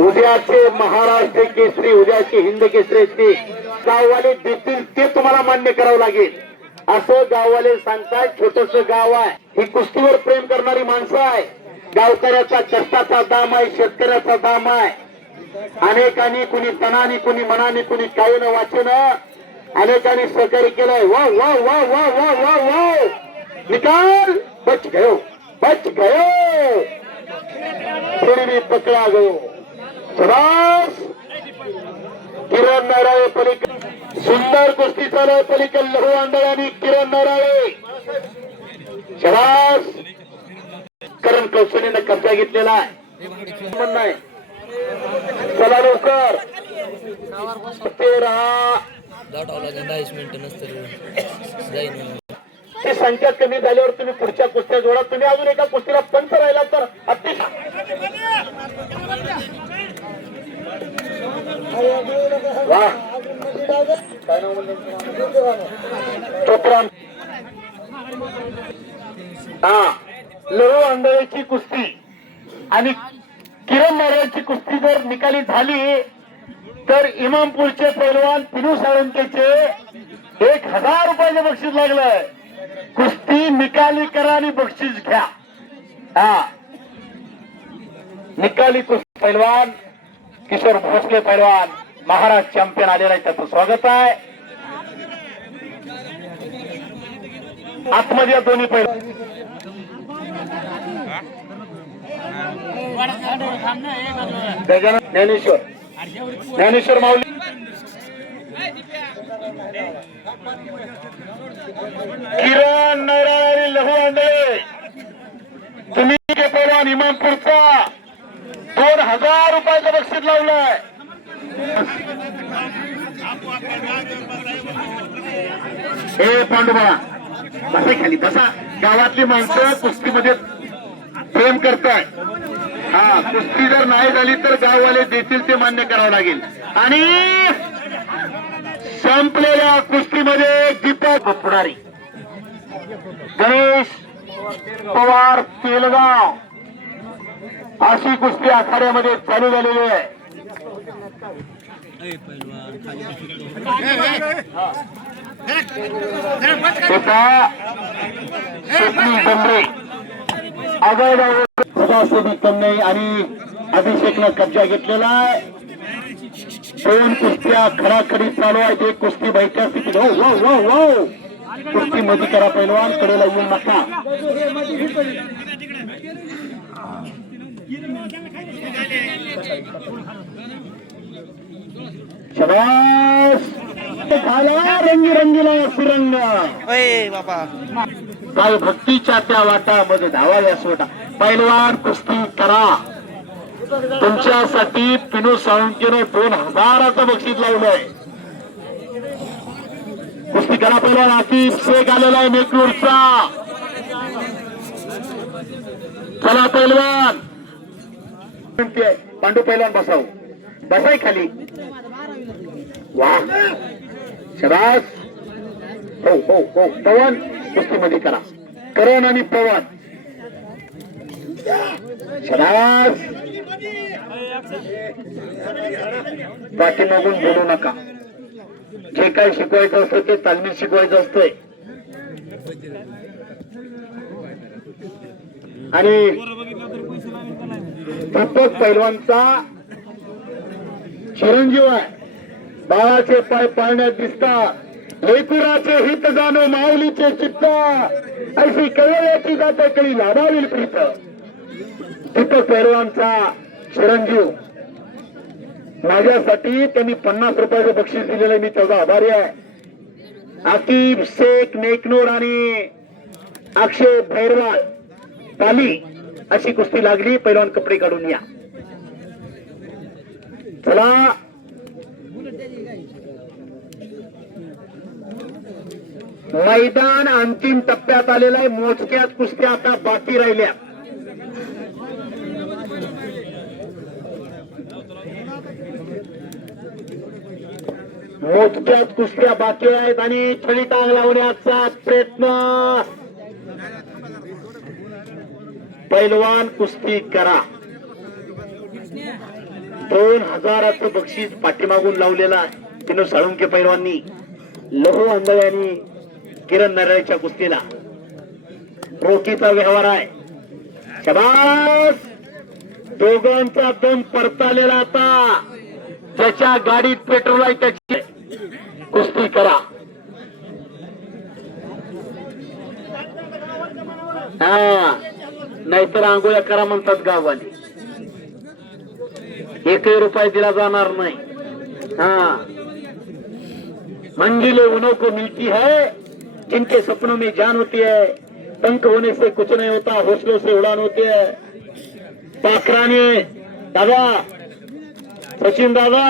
उद्याचे महाराष्ट्र केसरी, उद्याचे हिंद केसरी गाववाले देतील ते तुम्हाला मान्य करावं लागेल. असं गाववाले सांगतात. छोटस गाव आहे, ही कुस्तीवर प्रेम करणारी माणसं आहे. गावकऱ्याचा कष्टाचा दाम आहे, शेतकऱ्याचा दाम आहे. अनेकांनी कुणी तनाने, कुणी मनाने, कुणी काही न वाचन अनेकांनी सहकार्य केलंय. वा वा वा वा वा वा वा. निकाल बच गयो, बच गयो, फिर भी पकड़ा गयो. शाबास. किरण नाराळे पलीकडे सुंदर कुस्ती चालू आहे. पलीकडे लहू आंधळे आणि किरण नाराळे. शाबास. करण कौशल्याने कब्जा घेतलेला आहे. चला लवकर ते राहा. ती संख्या कमी झाल्यावर तुम्ही पुढच्या कुस्त्या जोडा. तुम्ही अजून एका कुस्तीला पंच राहिला तर अतिशय वा. काय नाव हा. लहू आंधळेची कुस्ती आणि किरण नारायणची कुस्ती जर निकाली झाली तर इमामपूरचे पैलवान पिनू साळुंकेचे 1000 रुपयाचं बक्षीस लागलंय. कुस्ती निकाली करा आणि बक्षीस घ्या. हा. निकाली कुस्ती पैलवान किशोर भोसले पैलवान महाराष्ट्र चॅम्पियन आलेला आहे, त्याचं स्वागत आहे. आतमध्ये दोन्ही पैलवान ज्ञानेश्वर, ज्ञानेश्वर माऊली, किरण नारायण, लहू आंधळे. तुम्ही पैलवान इमामपूरचा 2000 रुपयाचं बक्षीस लावलंय. हे पांडुबा बसा खाली बसा. गावातली माणसं कुस्तीमध्ये प्रेम करताय. हा. कुस्ती जर नाही झाली तर गाववाले देतील ते मान्य करावं लागेल. आणि संपलेल्या कुस्तीमध्ये दीपक पुढारी गणेश पवार तेलगाव अशी कुस्ती आखाड्यामध्ये चालू झालेली आहे. नाही आणि अभिषेकनं कब्जा घेतलेला आहे. 2 कुस्त्या खडाखडी चालू आहेत. एक कुस्ती बैठ्या स्थितीत. हो हो हो हो. कुस्ती मध्ये करा पैलवान, कडेला येऊ नका. शाबास. झाला रंगीरंगीला सुरंग. काय भक्तीच्या त्या वाटामध्ये धावा व्यासोटा. पैलवान कुस्ती करा. तुमच्यासाठी पिनू साळुंकेने 2000चं बक्षीस लावलंय. कुस्ती करा पैलवान. आतिफ शेख आलेला आहे मेकूरचा. चला पैलवान. पांडू पैलवान बसाव. बसाय खाली. वा. शाबास. हो हो हो. पवन कुस्तीमध्ये करा. करण आणि पवन. शाबास. पाठीमागून बोलू नका. जे काही शिकवायचं असतं ते तालमीत शिकवायचं असतंय. आणि दीपक पैलवानचा चिरंजीव आहे. बाळाचे पाय पाळण्यात दिसतात. लेकुराचे हित जाणो माऊलीचे चित्त. अशी कळवळ्याची जाते कळी लाभावील प्रीत. दीपक पैलवानचा चिरंजीव. माझ्यासाठी त्यांनी 50 रुपयाचं बक्षीस दिलेलं आहे. मी त्याचा आभारी आहे. आतिफ शेख नेकनूर आणि अक्षय भैरवाल ताली अशी कुस्ती लागली. पैलवान कपडे काढून या. चला. मैदान अंतिम टप्प्यात आलेला आहे. मोजक्यात कुस्त्या आता बाकी राहिल्या. मोजक्यात कुस्त्या बाकी आहेत आणि छडी टांग लावण्याचा प्रयत्न. पैलवान कुस्ती करा. 2000चं बक्षीस पाठीमागून लावलेलं आहे तिनं साळुंके पैलवांनी. लहू आंधळे आणि किरण नरळेच्या कुस्तीला रोखीचा व्यवहार आहे. शबास. दोघांचा दम परतालेला. आता ज्याच्या गाडीत पेट्रोल आहे त्याची कुस्ती करा. हा, नाहीतर आंघोळ्या करा म्हणतात गाववाले. 1 रुपया दिला जाणार नाही. हाँ, मंजिलें उन्हों को मिलती है जिनके सपनों में जान होती है. पंख होने से कुछ नहीं होता, हौसलों से उड़ान होती है. पाखराने दादा, सचिन दादा,